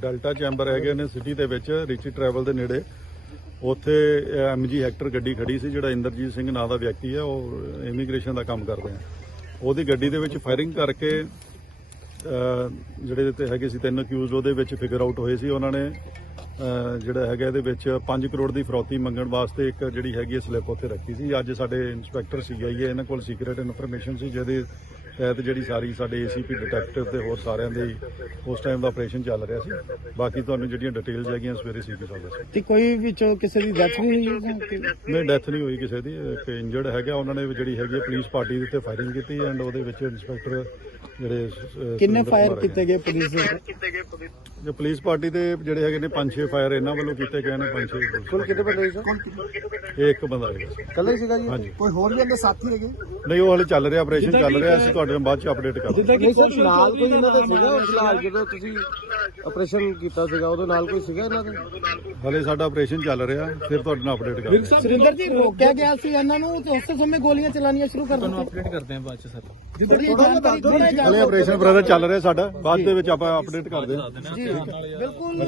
Delta chamber ਹੈਗੇ ਨੇ city ਦੇ ਵਿੱਚ, ਰਿਚੀ ਟਰੈਵਲ ਦੇ ਨੇੜੇ। ਉੱਥੇ ਐਮਜੀ ਹੈਕਟਰ ਗੱਡੀ ਖੜੀ ਸੀ, ਜਿਹੜਾ ਇੰਦਰਜੀਤ ਸਿੰਘ ਨਾਂ ਦਾ ਵਿਅਕਤੀ ਹੈ, ਉਹ ਇਮੀਗ੍ਰੇਸ਼ਨ ਦਾ ਕੰਮ ਕਰਦੇ ਹੈ ਉਹਦੀ ਗੱਡੀ ਦੇ ਵਿੱਚ ਫਾਇਰਿੰਗ ਕਰਕੇ ਜਿਹੜੇ ਤੇ ਹੈਗੇ ਸੀ ਤਿੰਨ ਅਕਿਊਜ਼ ਉਹਦੇ ਵਿੱਚ ਫਿਗਰ ਆਊਟ ਹੋਏ ਸੀ। ਉਹਨਾਂ ਨੇ ਜਿਹੜਾ ਹੈਗਾ ਇਹਦੇ ਵਿੱਚ 5 ਕਰੋੜ ਦੀ ਫਰੌਤੀ ਮੰਗਣ ਵਾਸਤੇ ਇੱਕ ਜਿਹੜੀ ਹੈਗੀ ਸਲਿੱਪ ਉੱਥੇ ਰੱਖੀ ਸੀ। ਅੱਜ ਸਾਡੇ ਇੰਸਪੈਕਟਰ ਸੀਆਈਏ ਇਹਨਾਂ ਕੋਲ ਸੀਕ੍ਰੀਟ ਇਨਫੋਰਮੇਸ਼ਨ ਸੀ, ਜਿਹਦੇ ਤਹਿਤ ਜਿਹੜੀ ਸਾਰੀ ਸਾਡੇ ਏਸੀਪੀ ਡਿਟੈਕਟਿਵ ਤੇ ਹੋਰ ਸਾਰਿਆਂ ਦੇ ਉਸ ਟਾਈਮ ਦਾ ਆਪਰੇਸ਼ਨ ਚੱਲ ਰਿਹਾ ਸੀ। ਬਾਕੀ ਤੁਹਾਨੂੰ ਜਿਹੜੀਆਂ ਡਿਟੇਲਸ ਹੈਗੀਆਂ ਸਵੇਰੇ ਸੀਪੀ ਸਾਹਿਬ ਦੱਸੋ ਤੇ ਕੋਈ ਵਿੱਚੋਂ ਕਿਸੇ ਦੀ ਡੈਥ ਵੀ ਹੋਈ ਹੈ ਨਹੀਂ ਡੈਥ ਨਹੀਂ ਹੋਈ ਕਿਸੇ ਦੀ। ਇੱਕ ਇੰਜਰਡ ਹੈਗਾ ਉਹਨਾਂ ਨੇ ਜਿਹੜੀ ਹੈਗੀ ਹੈ ਪੁਲਿਸ ਪਾਰਟੀ ਦੇ ਉੱਤੇ ਫਾਇਰਿੰਗ ਕੀਤੀ ਐਂਡ ਉਹਦੇ ਵਿੱਚ ਇੰਸਪੈਕਟਰ ਜਿਹੜੇ ਕਿੰਨੇ ਫਾਇਰ ਕੀਤੇ ਗਏ ਪੁਲਿਸ ਦੇ ਪੁਲਿਸ ਪਾਰਟੀ ਦੇ ਜਿਹੜੇ ਹੈਗੇ ਨੇ 5-6 ਫਾਇਰ ਇਹਨਾਂ ਵੱਲੋਂ ਕੀਤੇ ਗਏ ਨੇ 5-6 ਕੁੱਲ ਕਿੰਨੇ ਬੰਦੇ ਸੀ ਇਹ ਇੱਕ ਬੰਦਾ ਹੈਗਾ। ਕੱਲੇ ਸੀਗਾ ਜੀ। ਕੋਈ ਹੋਰ ਵੀ ਅੰਦਰ ਸਾਥੀ ਹੈਗੇ? ਨਹੀਂ ਉਹ ਹਲੇ ਚੱਲ ਰਿਹਾ ਆਪਰੇਸ਼ਨ ਚੱਲ ਰਿਹਾ ਅਸੀਂ ਤੁਹਾਡੇ ਨਾਲ ਬਾਅਦ ਚ ਅਪਡੇਟ ਕਰਾਂਗੇ। ਨਹੀਂ ਸਰ ਨਾਲ ਕੋਈ ਇਹਨਾਂ ਦਾ ਸੀਗਾ ਫਿਲਹਾਲ ਜਦੋਂ ਤੁਸੀਂ ਆਪਰੇਸ਼ਨ ਕੀਤਾ ਸੀਗਾ ਉਹਦੇ ਨਾਲ ਕੋਈ ਸੀਗਾ ਇਹਨਾਂ ਦਾ? ਹਲੇ ਸਾਡਾ ਆਪਰੇਸ਼ਨ ਚੱਲ ਰਿਹਾ ਫਿਰ ਤੁਹਾਡੇ ਨਾਲ ਅਪਡੇਟ ਕਰਾਂਗੇ। ਸੁਰਿੰਦਰ ਜੀ ਰੋਕਿਆ ਗਿਆ ਸੀ ਇਹਨਾਂ ਨੂੰ ਤੇ ਉਸੇ ਸਮੇਂ ਗੋਲੀਆਂ ਚਲਾਉਣੀਆਂ ਸ਼ੁਰੂ ਕਰ ਦਿੱਤੀਆਂ। ਅਪਡੇਟ ਕਰਦੇ ਹਾਂ ਬਾਅਦ ਚ ਸਰ। ਹਲੇ ਆਪਰੇਸ਼ਨ ਬ੍ਰਦਰ ਚੱਲ ਰਿਹਾ ਸਾਡਾ ਬਾਅਦ ਦੇ ਵਿੱਚ ਆਪਾਂ ਅਪਡੇਟ ਕਰਦੇ ਹਾਂ। ਬਿਲਕੁਲ।